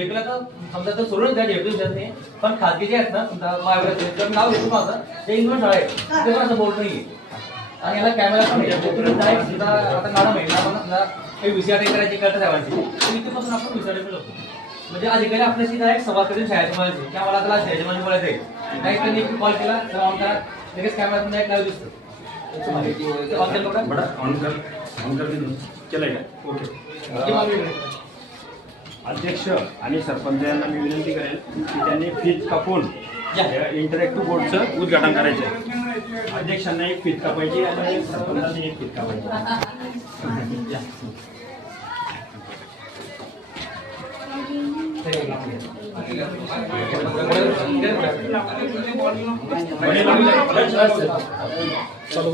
झेडपीला तर समजा तर सोडून द्या झेडपी विषयात नाही, पण खाजगी जे आहेत ना समजा महाविद्यालय नाव घेतो माझं ते इंग्लिश शाळा आहे तिथे पण असं बोर्ड नाही आणि याला कॅमेरा पण आहे समजा आता मॅडम आहे ना काही विषयाटे करायची करता ठेवायची इथेपासून आपण विषयाटे होतो म्हणजे अधिकारी आपल्याशी डायरेक्ट संवाद करून शाळेत म्हणायचे की आम्हाला त्याला शाळेच्या मध्ये बोलायचं आहे नाही त्यांनी कॉल केला तर ऑन करा लगेच कॅमेरा एक लाईव्ह दिसतो अध्यक्ष आणि सरपंच यांना मी विनंती करेन की त्यांनी फीत कापून इंटरॅक्टिव्ह बोर्डचं उद्घाटन करायचं आहे. अध्यक्षांना एक फीत कापायची आणि सरपंचांनी एक फीत कापायची. चालू